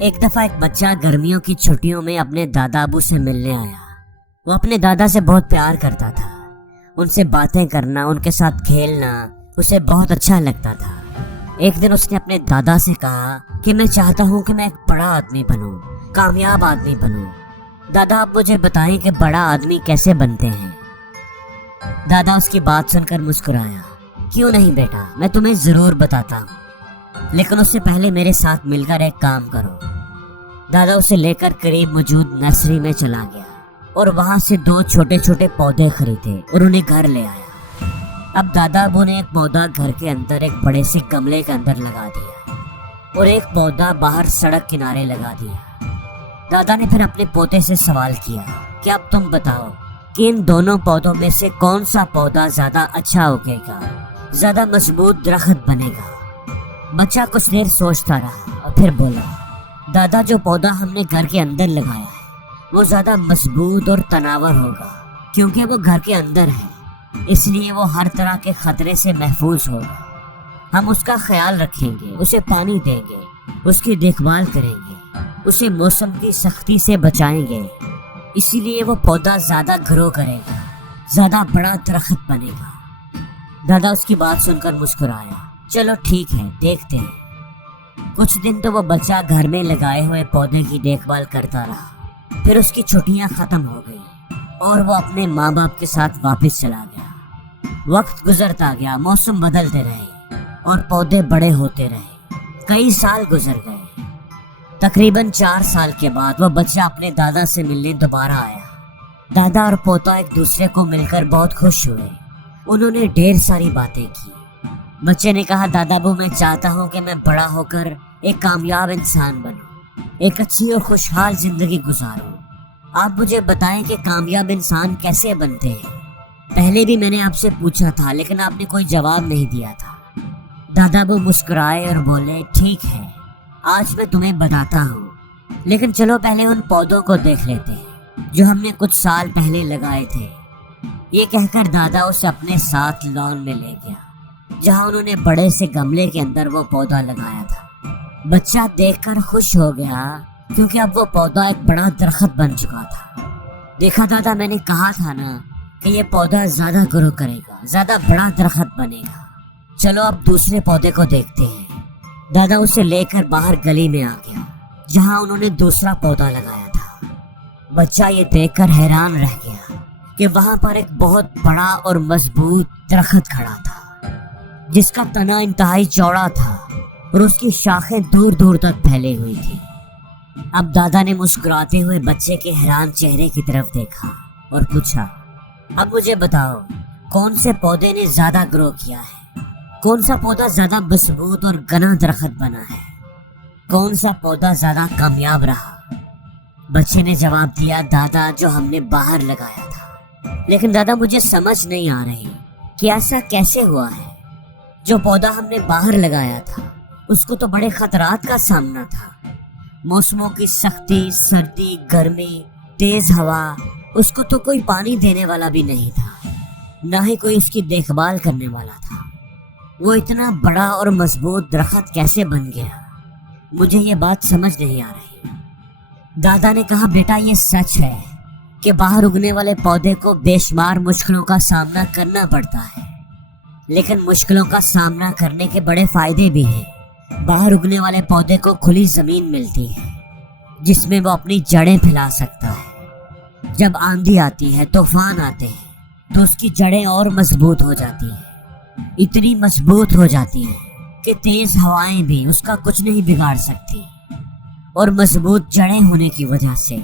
ایک دفعہ ایک بچہ گرمیوں کی چھٹیوں میں اپنے دادا ابو سے ملنے آیا۔ وہ اپنے دادا سے بہت پیار کرتا تھا۔ ان سے باتیں کرنا، ان کے ساتھ کھیلنا اسے بہت اچھا لگتا تھا۔ ایک دن اس نے اپنے دادا سے کہا کہ میں چاہتا ہوں کہ میں ایک بڑا آدمی بنوں، کامیاب آدمی بنوں۔ دادا آپ مجھے بتائیں کہ بڑا آدمی کیسے بنتے ہیں؟ دادا اس کی بات سن کر مسکرایا۔ کیوں نہیں بیٹا، میں تمہیں ضرور بتاتا ہوں، لیکن اس سے پہلے میرے ساتھ مل کر ایک کام کرو۔ دادا اسے لے کر قریب موجود نرسری میں چلا گیا اور وہاں سے 2 چھوٹے چھوٹے پودے خریدے اور انہیں گھر لے آیا۔ اب دادا ابو نے ایک پودا گھر کے اندر ایک بڑے سے گملے کے اندر لگا دیا اور ایک پودا باہر سڑک کنارے لگا دیا۔ دادا نے پھر اپنے پوتے سے سوال کیا کہ اب تم بتاؤ کہ ان دونوں پودوں میں سے کون سا پودا زیادہ اچھا اگے گا، زیادہ مضبوط درخت بنے گا؟ بچہ کچھ دیر سوچتا رہا اور پھر بولا، دادا جو پودا ہم نے گھر کے اندر لگایا ہے وہ زیادہ مضبوط اور تناور ہوگا، کیونکہ وہ گھر کے اندر ہے، اس لیے وہ ہر طرح کے خطرے سے محفوظ ہوگا۔ ہم اس کا خیال رکھیں گے، اسے پانی دیں گے، اس کی دیکھ بھال کریں گے، اسے موسم کی سختی سے بچائیں گے، اسی لیے وہ پودا زیادہ گرو کرے گا، زیادہ بڑا درخت بنے گا۔ دادا اس کی بات سن کر مسکرایا۔ چلو ٹھیک ہے، دیکھتے ہیں۔ کچھ دن تو وہ بچہ گھر میں لگائے ہوئے پودے کی دیکھ بھال کرتا رہا۔ پھر اس کی چھٹیاں ختم ہو گئی اور وہ اپنے ماں باپ کے ساتھ واپس چلا گیا۔ وقت گزرتا گیا، موسم بدلتے رہے اور پودے بڑے ہوتے رہے۔ کئی سال گزر گئے۔ تقریباً 4 سال کے بعد وہ بچہ اپنے دادا سے ملنے دوبارہ آیا۔ دادا اور پوتا ایک دوسرے کو مل کر بہت خوش ہوئے۔ انہوں نے ڈھیر ساری باتیں کی۔ بچے نے کہا، دادا ابو میں چاہتا ہوں کہ میں بڑا ہو کر ایک کامیاب انسان بنوں، ایک اچھی اور خوشحال زندگی گزاروں۔ آپ مجھے بتائیں کہ کامیاب انسان کیسے بنتے ہیں؟ پہلے بھی میں نے آپ سے پوچھا تھا لیکن آپ نے کوئی جواب نہیں دیا تھا۔ دادا ابو مسکرائے اور بولے، ٹھیک ہے، آج میں تمہیں بتاتا ہوں، لیکن چلو پہلے ان پودوں کو دیکھ لیتے ہیں جو ہم نے کچھ سال پہلے لگائے تھے۔ یہ کہہ کر دادا اسے اپنے ساتھ لان میں لے گیا جہاں انہوں نے بڑے سے گملے کے اندر وہ پودا لگایا تھا۔ بچہ دیکھ کر خوش ہو گیا کیونکہ اب وہ پودا ایک بڑا درخت بن چکا تھا۔ دیکھا دادا، میں نے کہا تھا نا کہ یہ پودا زیادہ گرو کرے گا، زیادہ بڑا درخت بنے گا۔ چلو اب دوسرے پودے کو دیکھتے ہیں۔ دادا اسے لے کر باہر گلی میں آ گیا جہاں انہوں نے دوسرا پودا لگایا تھا۔ بچہ یہ دیکھ کر حیران رہ گیا کہ وہاں پر ایک بہت بڑا اور مضبوط درخت کھڑا تھا جس کا تنا انتہائی چوڑا تھا اور اس کی شاخیں دور دور تک پھیلی ہوئی تھی۔ اب دادا نے مسکراتے ہوئے بچے کے حیران چہرے کی طرف دیکھا اور پوچھا، اب مجھے بتاؤ کون سے پودے نے زیادہ گرو کیا ہے؟ کون سا پودا زیادہ مضبوط اور گھنا درخت بنا ہے؟ کون سا پودا زیادہ کامیاب رہا؟ بچے نے جواب دیا، دادا جو ہم نے باہر لگایا تھا۔ لیکن دادا مجھے سمجھ نہیں آ رہی کہ ایسا کیسے ہوا ہے؟ جو پودا ہم نے باہر لگایا تھا اس کو تو بڑے خطرات کا سامنا تھا، موسموں کی سختی، سردی، گرمی، تیز ہوا، اس کو تو کوئی پانی دینے والا بھی نہیں تھا، نہ ہی کوئی اس کی دیکھ بھال کرنے والا تھا۔ وہ اتنا بڑا اور مضبوط درخت کیسے بن گیا؟ مجھے یہ بات سمجھ نہیں آ رہی۔ دادا نے کہا، بیٹا یہ سچ ہے کہ باہر اگنے والے پودے کو بے شمار مشکلوں کا سامنا کرنا پڑتا ہے، لیکن مشکلوں کا سامنا کرنے کے بڑے فائدے بھی ہیں۔ باہر اگنے والے پودے کو کھلی زمین ملتی ہے جس میں وہ اپنی جڑیں پھیلا سکتا ہے۔ جب آندھی آتی ہے، طوفان آتے ہیں تو اس کی جڑیں اور مضبوط ہو جاتی ہیں، اتنی مضبوط ہو جاتی ہیں کہ تیز ہوائیں بھی اس کا کچھ نہیں بگاڑ سکتی، اور مضبوط جڑیں ہونے کی وجہ سے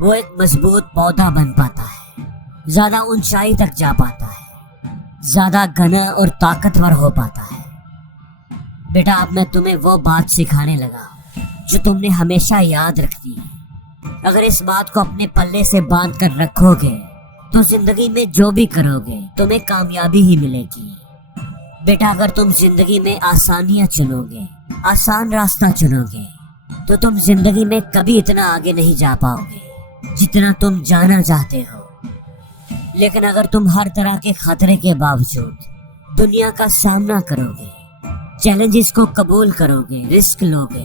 وہ ایک مضبوط پودا بن پاتا ہے، زیادہ اونچائی تک جا پاتا ہے، زیادہ گھنا اور طاقتور ہو پاتا ہے۔ بیٹا اب میں تمہیں وہ بات سکھانے لگا جو تم نے ہمیشہ یاد رکھنی ہے۔ اگر اس بات کو اپنے پلے سے باندھ کر رکھو گے تو زندگی میں جو بھی کرو گے تمہیں کامیابی ہی ملے گی۔ بیٹا اگر تم زندگی میں آسانیاں چنو گے، آسان راستہ چنو گے، تو تم زندگی میں کبھی اتنا آگے نہیں جا پاؤ گے جتنا تم جانا چاہتے ہو۔ لیکن اگر تم ہر طرح کے خطرے کے باوجود دنیا کا سامنا کرو گے، چیلنجز کو قبول کرو گے، رسک لو گے،